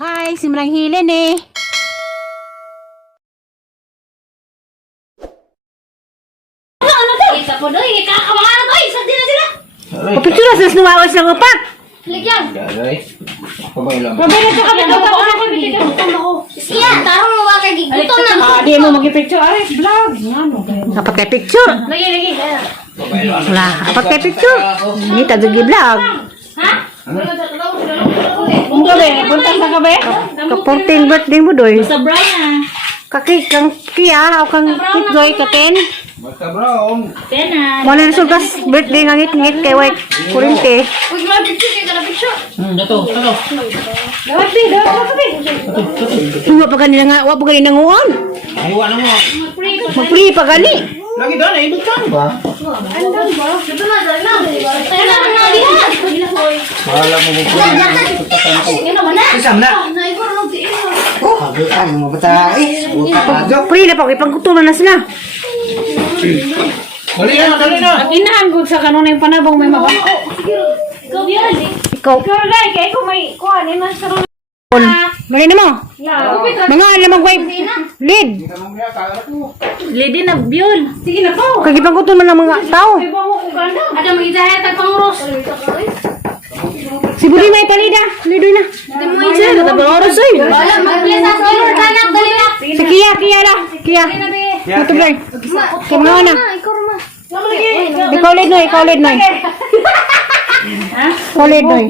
Hi, si Manang Hilen eh. Isa po doy, kakamangan doy, sa din sila. Kapitsura sa numawas ng upat. Ligyan. Mabay na siya Ako. Siya, tarong mo ba kay gigutom na. Di mo mag-picture. Ay, vlog. Dapat kay picture. Lagi. Wala, dapat kay picture. Hindi tayo vlog. Ha? Ang gabi, punta sa gabi. Ka-14 birthday mo, Doy. Sa Brian. Kang Kia, o kang Kitzoy, kaken. Basta brown. Tena. Wala na sultas birthday nga ngit-ngit kay White Kurinte. Uy, mga picture kay kana picture. Dato. Dawat. Wa pa ganina nga, wa pa ganina nguon. Ay, wala mo. Mag-free pa gani. Lagi doon, ay dutang ba? Dito na dali na. Tena na diha. Wala mo mo. Ino man na. Isam na. Nay ko no di. Hagaan mo bata. Buta pa jo. Free na pa, ipagkutulan na sila. Dali na. Inahan ko sa kanunay panabong may mabang. Ikaw yan. Ikaw. Ikaw dai kay ko may kuan ni mas karon. Mali na mo. Mga alam mag-wipe. Lead. Lady na biol. Sige na po. Kagipagkutulan ng mga tao. Ada magidaya tag panguros. Si Budi may palida. Lidoy na. Mo isa ka ba oras ay? Wala magplesa sa or kanak dali na. Si Kia la. Kia. Ito ba? Kaya mga na. Ikaw ma. Ikaw lead noy, ikaw lead noy. Ha? Ikaw lead noy.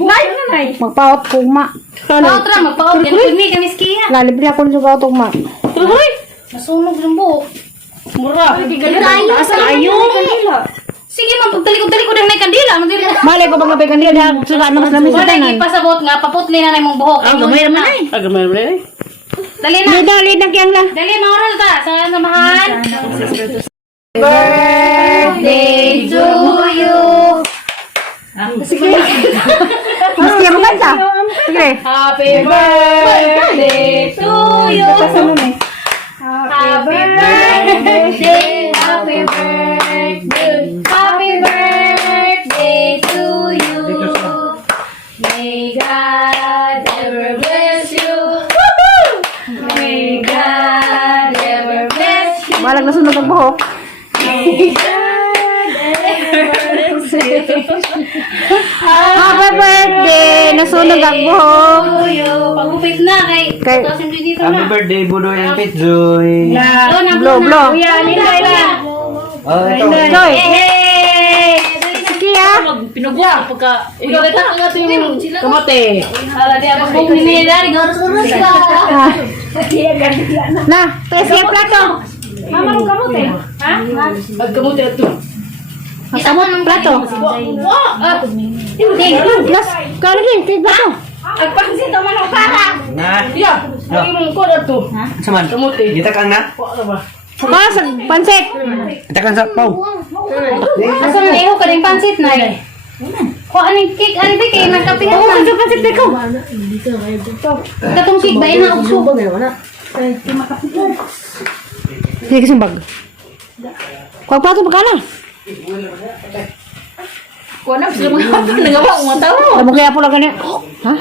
Magpaot kugma. Pautra magpaot kan ni kami skiya. Lalibre ako ng sugaw tugma. Tuloy. Nasunog ng buhok. Mura. Asa ayo. Sige man pagtalikod-talikod ang may kandila. Mali ko bang nabigan nila dahil suga na mas namin sa Wala tanan. ipasabot nga paputli na mong buhok. Gamay naman ay. Gamay mo na. Dali na. Lead na kiyang la. Dali maoras ta sa samahan. Birthday to you. Sige. Mas kaya maganda. Sige. Happy birthday to you. Happy birthday. Happy birthday. Happy birthday to you. May God ever bless you. May God ever bless you. Balag na sunod ang buhok. Happy birthday! Nasunog ang buhok. Pagupit na kay Kay- dito Happy na. birthday, Budoy and Pitzoy. Blow, blow. Oh, ito. Joy! Hey! Si Kia! Pinugwa pagka ikaw ito ang ating kamate. Ala dia ako kung hindi dari garos-garos ka. Ah. Na, tres kaya plato. Mama mo kamote. Ha? Pagkamote ato. Masamot ng plato. Hindi. Yes, kano din, kaya plato. Agpansin to man ang para. Na. Yeah. Lagi mong ko ato. Saman. Kamote. Kita kang na. Para sa pansit. Kita kang sa pau. Asa man iho ka ding pansit na eh. Ko aning cake ani ba kay nagkapihan Oo, man. sa pansit ko. Katong cake ba ina usog. Sige kasing bag. Kuha plato magkana. Ko na sila mga nagawa ko mataw. Alam mo kaya po lang ganyan. Ha?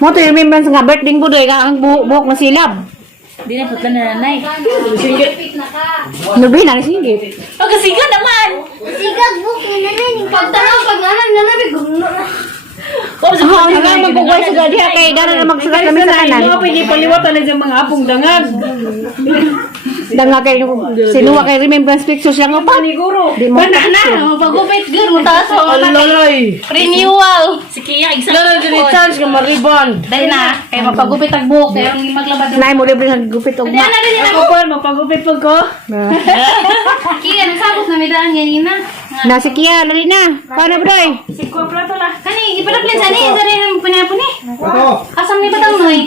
Mo to yung remembrance nga birthday ko doy ka ang buhok na silab. Di na putla na nanay. Nabi na singgit. Pagkasiga naman. Sigag book ni nanay ning pagtanong pag nanay gumno na. Oh, hanggang magbubuhay sa gadi kay dara na magsugat kami sa kanan. Pwede paliwatan na sa mga apong dangag. Danga kay sinuwa kay remembrance pictures lang pa. Paniguro. Di mo. Na, pagupit gyud mo taas mo. Aloloy. Renewal. Si Kia isa. Lalo din chance ka maribon. Dali na, kay magpagupit ang buhok kay ang maglabad. Nay mo libre ng gupit og Dali na din Ako po, magpagupit po ko. Kia nagsabot na midaan ganina. Na si Kia lali na. Paano bro? Si Kopra to la. Kani ipadapin sa ni sa rin pinapuni. Ito. Asam ni batang noy.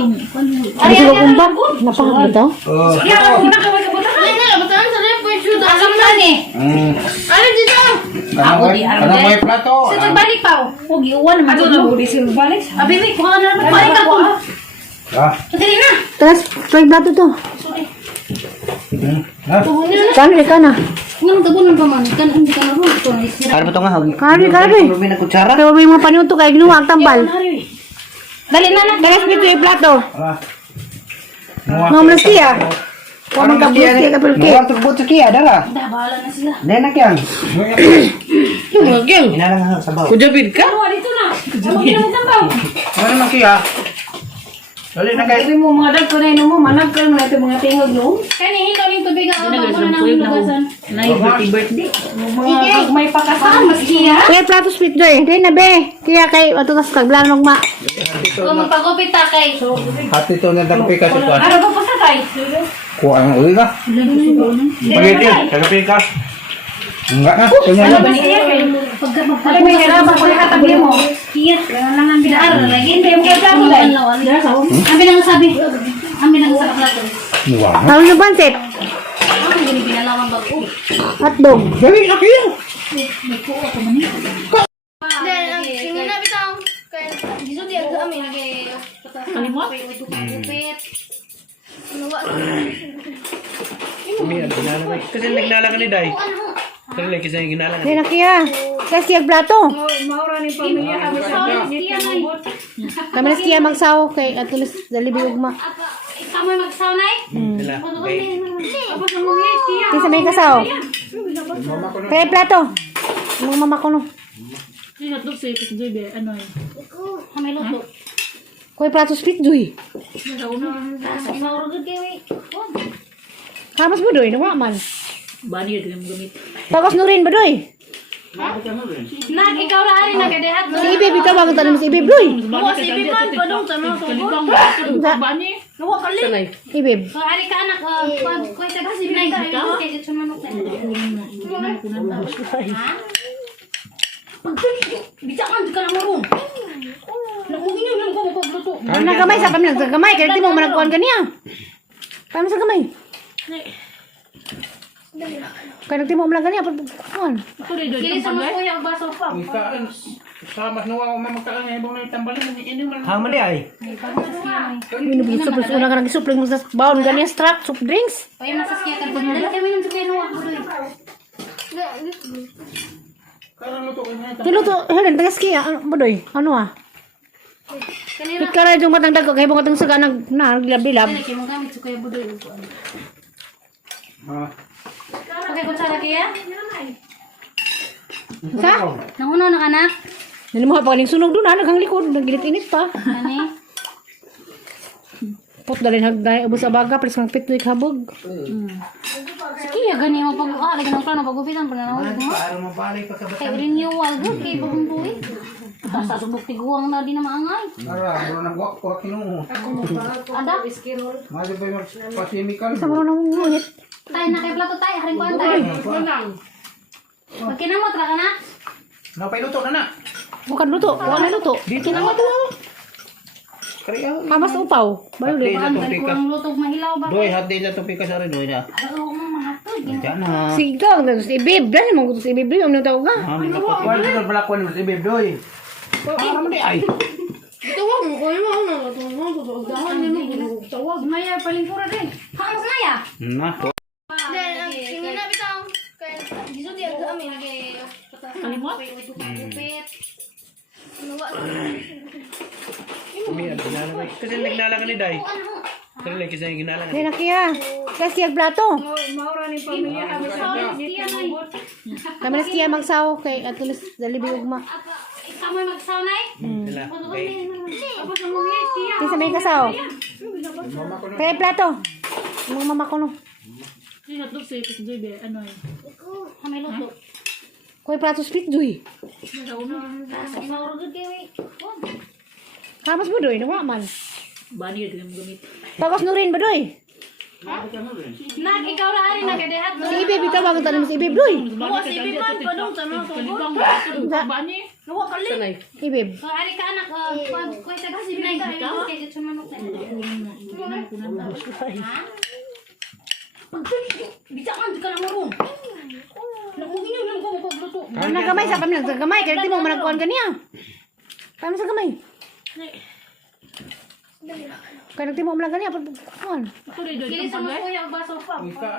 Ano sila kumpa? Napakagod daw. Oh. Kaya ako na kaway kabutan. Asam na ni. Ano dito? Kanang may plato. Sa pagbalik pa. Huwag iuwan naman. Ato na budi si balik. Abi, kuha na naman. Balik ako. Ah. Dali na. Tapos, try plato to. Ha? Kano di ka na? Ngayon, tabunan pa man. Kan hindi ka na rin. Ito, naisira. Kaya ba ito nga? Kari. Rumi na kutsara. Kaya may mga panuto kay ginawa ang tambal. Dali na na. Tagas pito yung plato. Ah. Ngomong siya. Ngomong ka pulki ka pulki. Muwag tugbot sa kiya, dala. Dah, bahala na sila. Nenak yan. Ngomong. Inalang ang sabaw. Kujabid ka? Ano, dito na. Ano ginagawa? Ano naman kiya? Dali na kayo. Sabi mo, mga dag ko na yun mo, manag ka mo na ito mga tingog no? Kani hikaw yung tubig ang abang ko na ng lugasan. Na yung birthday. Mga may pakasama mas iya. Kaya plato spit doy. Kaya na be. Kaya kay atutas kaglanog ma. Kung magpagupit ta kay. Hati to na dagpi ka sa kuwan. Ano ba sa tay? Kuha ang uwi ka. Pagiti, dagpi ka. Enggak na. Kanya Ano na. ba niya kay? Pagka Alam mo, hirabang ko nakatabi mo. Kiyat, kaya lang ang binaar. Lagi hindi mo kaya mo dahil. Ang bilang sabi. Ang bilang sa plato. Muwag na. Talo na pansit. Ang gini pinalaman bago. Hotdog. Dali na kiya. Singin na bitang. Kaya dito dia kami lagi. Kalimot? Kupit. Kasi naglalang ni Day. Kasi lagi sa ginalang. Kaya na kaya. Kasi yung plato. Maura ni pamilya kami sa Kami na siya magsaw kay atulis dalibig ugma. Kamu magsawnay? Sila. Tapos ang mga istiya. Kisa may kasaw. Kaya plato. Mga mama ko no. Sino ito sa ipit dyan ano yun? Kami luto. Kaya plato spit doy. Maurugod kayo eh. Kamas mo doy. Nawa man. Bani yun yung gamit. Tapos nurin ba doy? Nak, ikaw ra ari nagadehat. Si Ibib ito bago tanong si Ibib doy. Buwas ibiman pa dong tanong sa Kalibang bani. Nawa kali. Ibib. So ari ka anak koy taga sinay ka kay sa manok na. Ha? Bicakan ka lang mo. Namugin yung lang ko magluto. Ano nagamay sa kami nagsagamay. Kaya di mo managkuhan ka niya. Paano sa gamay? Kaya nagti mo umalang ganyan. Pagkuhan. Ako rin doon. Kili sa mga kuya baso pa. Sa mas nawa mamagkaan ng ibang tambalin ng ini man. Hang mali ay. Minubig supling. Una ka nag-supling mo sa baon ganyan. Strack, soft drinks. Kaya masasya ka dali kami nang sukay no ako doy. Niluto. Helen, tagas kaya. Ano doy? Ano ah? Kanira Ikara yung matang dago. Kaya mga saga naglab-lab. dali kay mo gamit sukay budoy. Ha. Okay, kutsara kaya? Sa? Nanguno na anak. Nalimuha pa kaling sunog doon. Naghang likod. Nagilit-init pa. Ani? Pot dalhin hagday. Ubus abaga. Palis kang pitoy kabog. Sige, gani mo pag lagi ng plano pagupitan pa na ako. Para mabalik pa sa Kay renewal gud kay bagong buhi. Sa subok tiguang na di na maangay. Ara, bro nagwak ko kinuho. Ada Mali ba yung pasimikal? Sa mo nang nguhit. tay na kay plato tay haring kuan tay. Pagkinamot ra kana? Napay luto na na. Bukan luto. Wala luto. Dito na mo. Kariya. Kamas upaw. Bayo Hati din. na Ang itong pikas. kurang lutog mahilaw ba? Doy, hati na itong pikas sa rin. Doy na. Oo, mga hatod. Diyan na. Sigang. Si Ibib. Dali mo gusto si Ibib. Dali mo tawag ka. Ano na po? Wala na pala ko ni Ibib Doy. Para man di ay. Maya palingkura din. Hamas na ya. Na. Singin na bitang. Kaya dito dia kami lagi. Kalimot? Kupit. Kasi naglalang ni Day. Kasi lagi sa ginalang. Kaya na kaya. Kasi yung plato. Maura ni pamilya kami sa Kami na siya magsaw kay atulis dalibig ugma. Kamu magsawnay? Sila. Tapos ang mga istiya. Kisa may kasaw. Kaya plato. Mga mama ko no. Sino ito sa ipit dyan ano yun? Kami luto. Kaya plato split doy. Maurugod kayo eh. Kamas mo doy. Nawa man. Bani yun yung gamit. Tapos nurin ba doy? Nak, ikaw ra ari nagadehat. Si Ibib ito bago tanong si Ibib doy. Buwas ibiman pa dong tanong sa Kalibang bani. Nawa kali. Ibib. So ari ka anak koy taga sinay ka kay sa manok na. Ha? Bicakan ka lang mo. Namugin yung lang ko magluto. Ano nagamay sa kami nagsagamay. Kaya di mo managkuhan ka niya. Paano sa gamay? Kaya nagtimo mo lang ganyan. Ano? Ito rin doon. Kili sa mas kuya ang baso pa. Ika,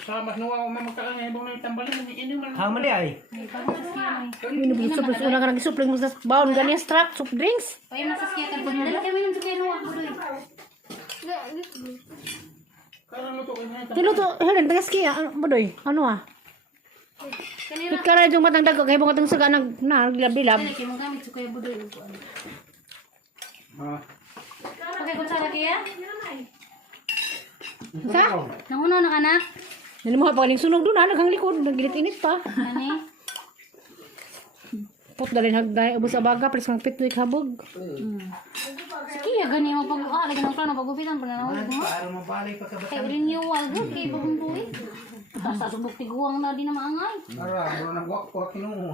sa mas nawa ko magkakaan ngayon na itambalin. Ini man. Hang mali ay. Minubusok una ka nag-supling mo sa baon ganyan struck soft drinks. Kaya nasa siya kan dali kami nang sukiya no ako doy. Karang luto ko na. Niluto, Helen, tagas kaya. Ano doy? Ano ah? Kanira Ikara yung matang dago kaya mga saga naglabilab. dali kay magamit sa kuya budoy. Ah. Okay kun sa kaya? Sa? Nanguno na anak. Nilimuha pa kaning sunog doon, naghang likod, nagilit-init pa. Ani? Pot dalhin hagday, ubos sa baga, pres kang pitoy kabog. Sige ya gani mo pag lagi nang plano pagupitan pa na mo. Para mabalik pa sa Kay renewal gud kay pagumpuy. Sa subok tiguang na di na maangay. Ara, muro na wak ko kinuho.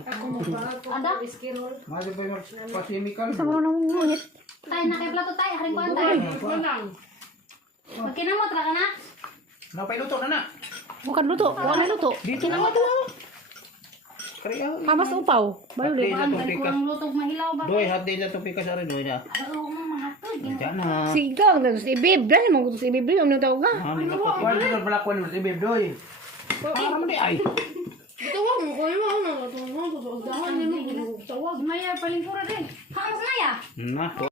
Ada Majo pa yung pasimikal. Sa mo nang nguhit. tay na kay plato tay haring kuan tay. Magkinamot ra kana? Napay luto na na. Bukan luto, wala luto. Dito na to. Kariya. Kamas upaw. Bayo Hati din. na Paan to kan pikas. kurang lutog mahilaw ba? Doy hati na to pikas ari doy na. Oo mo mga tod. Diyan na. Sigang, tapos ibib. Dahil mo gusto si ibib. Yung nang tawag ka. Mami na pa. Wala na pala kwan si beb doy. Ah, mali ay. Maya palingkura din. Haang maya. Na.